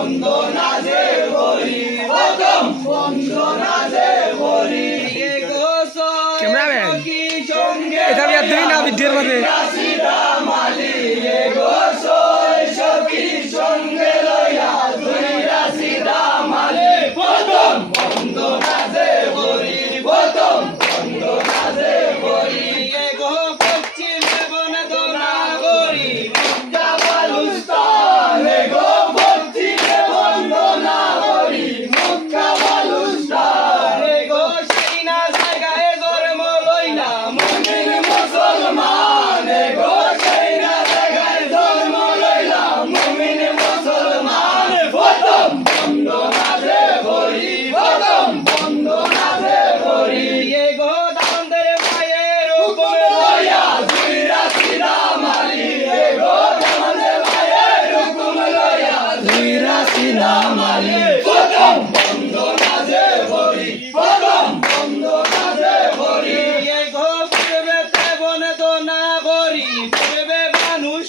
বন্দনা যে করি প্রথম বন্দনা যে করি কি সঙ্গে এটা বিয়া দুই না ভিডিওর মাঝে রাশিদা মালি সখী সঙ্গে লইয়া দুই রাশিদা মালি প্রথম বন্দনা যে করি প্রথম বন্দনা যে করি পশ্চিমে বন্দনা করি মুক্তা বালুস্তান পশ্চিমে বন্দনা করি মুক্তা বালুস্তান সেই না জায়গায় জন্ম লইলা মুমিন মুসলমান সেই না জায়গায় জন্ম লইলা মুমিন মুসলমান প্রথম বন্দনা যে করি প্রথম বন্দনা যে করি দামদের মায়ের হুকুম লইয়া দুই রাশিদা মালি দামদের মায়ের হুকুম লইয়া দুই রাশিদা মালি প্রথম বন্দনা যে করি প্রথম বন্দনা যে করি পূর্বেতে বন্দনা করি পূর্বে মানুষ